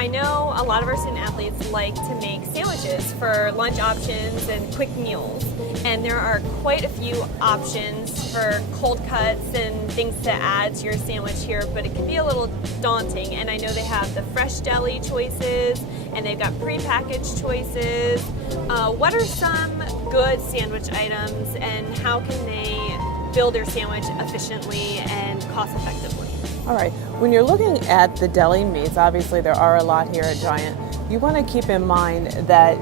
I know a lot of our student athletes like to make sandwiches for lunch options and quick meals. And there are quite a few options for cold cuts and things to add to your sandwich here, but it can be a little daunting. And I know they have the fresh deli choices and they've got prepackaged choices. What are some good sandwich items and how can they build their sandwich efficiently and cost effectively? All right, when you're looking at the deli meats, obviously there are a lot here at Giant. You want to keep in mind that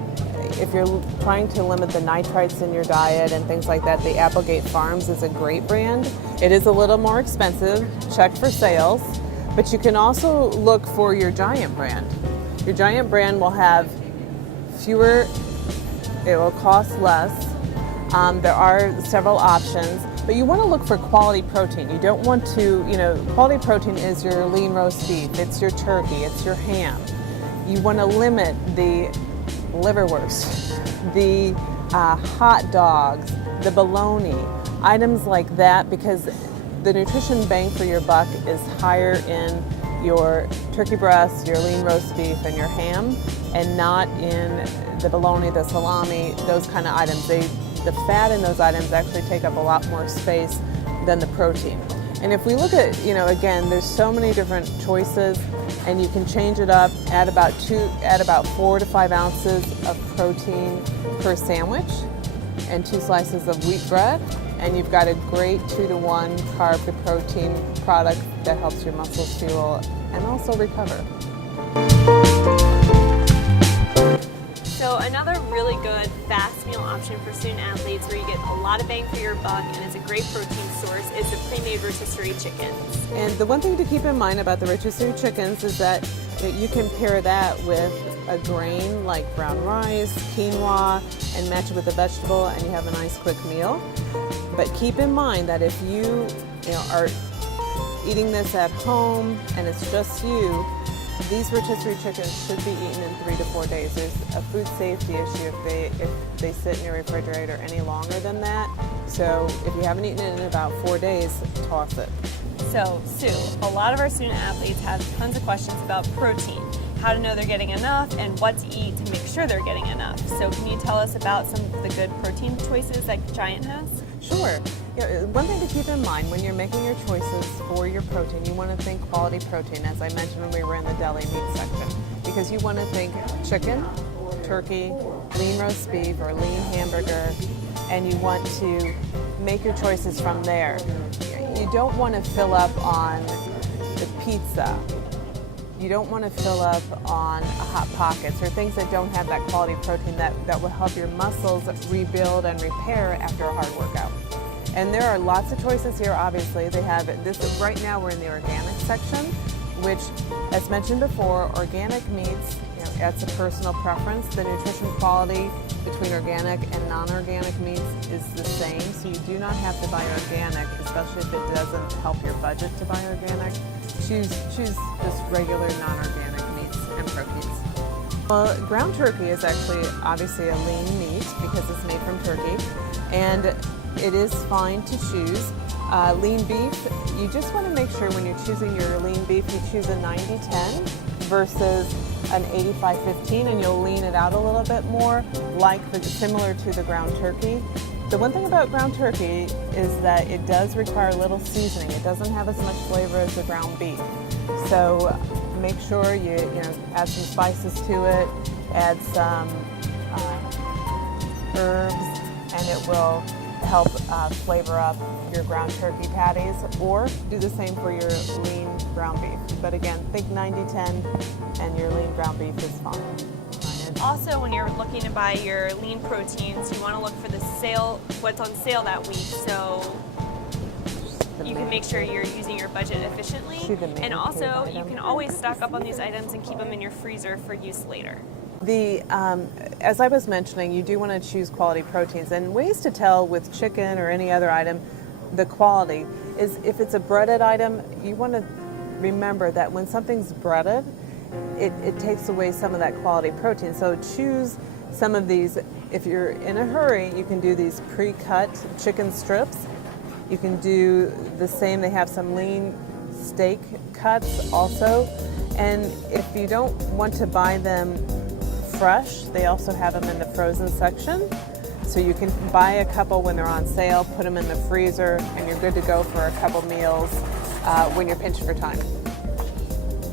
if you're trying to limit the nitrites in your diet and things like that, the Applegate Farms is a great brand. It is a little more expensive, check for sales, but you can also look for your Giant brand. Your Giant brand will have fewer, it will cost less. There are several options, but you want to look for quality protein. You don't want to, quality protein is your lean roast beef, it's your turkey, it's your ham. You want to limit the liverwurst, the hot dogs, the bologna, items like that, because the nutrition bang for your buck is higher in your turkey breast, your lean roast beef, and your ham, and not in the bologna, the salami, those kind of items. The fat in those items actually take up a lot more space than the protein. And if we look at, again, there's so many different choices, and you can change it up, add about 4 to 5 ounces of protein per sandwich and 2 slices of wheat bread, and you've got a great 2-to-1 carb to protein product that helps your muscles fuel and also recover. So another really good fast meal option for student athletes where you get a lot of bang for your buck and it's a great protein source is the pre-made rotisserie chickens. And the one thing to keep in mind about the rotisserie chickens is that you can pair that with a grain like brown rice, quinoa, and match it with a vegetable and you have a nice quick meal. But keep in mind that if you are eating this at home and it's just you, these rotisserie chickens should be eaten in 3 to 4 days. There's a food safety issue if they sit in your refrigerator any longer than that. So if you haven't eaten it in about 4 days, toss it. So Sue, a lot of our student athletes have tons of questions about protein, how to know they're getting enough and what to eat to make sure they're getting enough. So can you tell us about some of the good protein choices that Giant has? Sure. One thing to keep in mind when you're making your choices for your protein, you want to think quality protein, as I mentioned when we were in the deli meat section, because you want to think chicken, turkey, lean roast beef, or lean hamburger, and you want to make your choices from there. You don't want to fill up on the pizza. You don't want to fill up on Hot Pockets or things that don't have that quality protein that will help your muscles rebuild and repair after a hard workout. And there are lots of choices here, obviously. They have this, right now we're in the organic section, which, as mentioned before, organic meats, that's a personal preference. The nutrition quality between organic and non-organic meats is the same, so you do not have to buy organic, especially if it doesn't help your budget to buy organic. Choose just regular non-organic meats and proteins. Well, ground turkey is actually obviously a lean meat because it's made from turkey, and it is fine to choose. Lean beef, you just want to make sure when you're choosing your lean beef, you choose a 90-10 versus an 85-15, and you'll lean it out a little bit more, similar to the ground turkey. The one thing about ground turkey is that it does require a little seasoning. It doesn't have as much flavor as the ground beef. So make sure you add some spices to it, add some herbs, and it will help flavor up your ground turkey patties, or do the same for your lean ground beef. But again, think 90-10 and your lean ground beef is fine. Also, when you're looking to buy your lean proteins, you want to look for the sale, what's on sale that week, so you can make sure you're using your budget efficiently. And also, you can always stock up on these items and keep them in your freezer for use later. As I was mentioning, you do want to choose quality proteins, and ways to tell with chicken or any other item the quality is if it's a breaded item, you want to remember that when something's breaded, it takes away some of that quality protein. So choose some of these. If you're in a hurry, you can do these pre-cut chicken strips. You can do the same. They have some lean steak cuts also. And if you don't want to buy them fresh, they also have them in the frozen section. So you can buy a couple when they're on sale, put them in the freezer, and you're good to go for a couple meals when you're pinched for time.